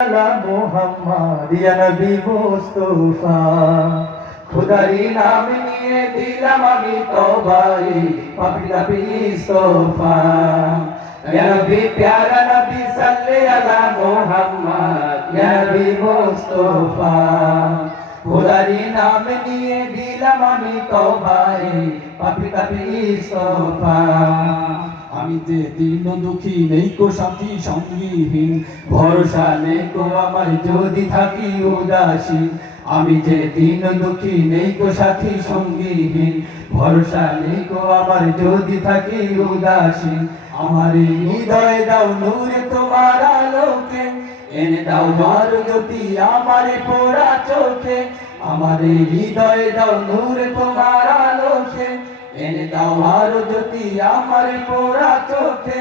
মোহাম্মদ ইয়া নবী মুস্তাফা খুদারি নাম নিয়ে দিলাম আমি তওবা পাপী নবী মুস্তাফা ইয়া নবী প্যারা নবী সাল্লি আলা মোহাম্মদ ইয়া নবী মুস্তাফা খুদারি নাম নিয়ে দিলাম আমি তওবা পাপী নবী মুস্তাফা আমি যে দীন দুঃখী নেই কো সাথী সঙ্গীহীন, ভরসা নেই কো আমার যদি থাকি উদাসীন। আমি যে দীন দুঃখী নেই কো সাথী সঙ্গীহীন, ভরসা নেই কো আমার যদি থাকি উদাসীন। আমার হৃদয় দাও নূরে তোমার আলোকে, এনে দাও মার জ্যোতি আমার পোড়া চোখে। আমার হৃদয় দাও নূরে তোমার আলোকে, এনে দাও আরো জ্যোতি আমার পোড়া চোখে।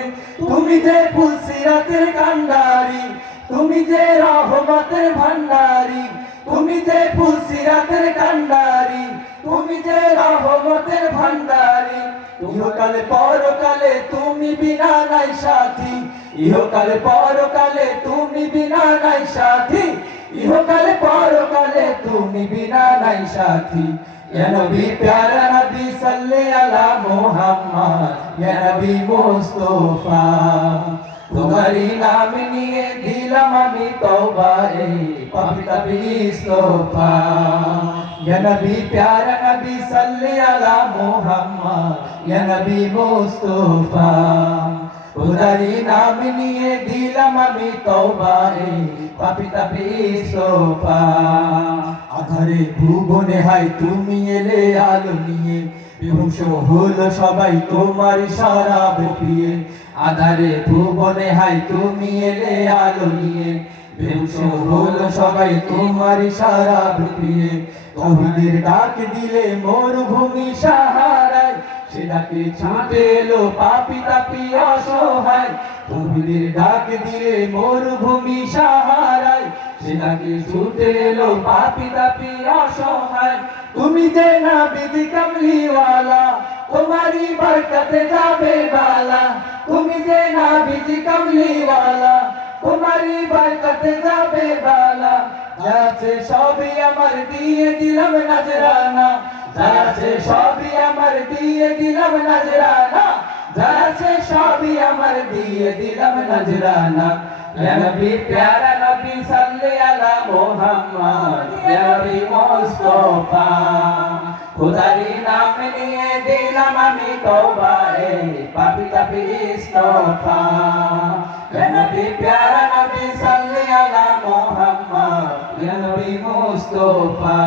তুমি যে ফুল সিরাতের কান্ডারি, তুমি যে রহমতের ভান্ডারি। তুমি যে ফুল সিরাতের কান্ডারি, তুমি যে রহমতের ভান্ডারি। ইহকালে পরকালে তুমি বিনা নাই সাথী, ইহকালে পরকালে তুমি বিনা নাই সাথী। ইহকালে পরকালে তুমি বিনা নাই সাথী। ইয়া নবী প্যারা নবী সাল্লি আলা মুহাম্মদ ইয়া নবী মুস্তাফা তোমারি নাম নিয়ে দিলাম আমি তওবা পাপী নবী মুস্তাফা ইয়া নবী প্যারা নবী সাল্লি আলা মুহাম্মদ ইয়া নবী মুস্তাফা তোমারি নাম নিয়ে দিলাম আমি তওবা পাপী নবী মুস্তাফা আধারে ভুবনে হায় তুমি এলে আলো নিয়ে, বিভংস হলো সবাই তোমার শরাব পিয়ে। আধারে ভুবনে হায় তুমি এলে আলো নিয়ে, বিভংস হলো সবাই তোমার শরাব পিয়ে। তৌহিদের ডাক দিলে মরুভূমি সাহারায়, সে ডাকে ছুটে এলো পাপী তাপী অসহায়। তৌহিদের ডাক দিলে মরুভূমি সাহারায়, সে ডাকে ছুটে এলো পাপী তাপী অসহায়। তুমি যে নাবিদ কামলিওয়ালা, তোমারি বরকতে যাবে বালা। তুমি যে নাবিদ কামলিওয়ালা, তোমারি বরকতে যাবে বালা। যাচ্ছে সবই আমার দিয়ে দিলাম নজরানা, যাচ্ছে সবই আমার দিয়ে দিলাম নজরানা। যাচ্ছে সবই আমার দিয়ে দিলাম নজরানা। ইয়া নবী প্যারা নবী সাল্লি আলা মুহাম্মদ ইয়া নবী মুস্তাফা খুদারি নাম নিয়ে দিলাম আমি তওবা পাপী নবী মুস্তাফা ইয়া নবী প্যারা নবী সাল্লি আলা মুহাম্মদ ইয়া নবী মুস্তাফা।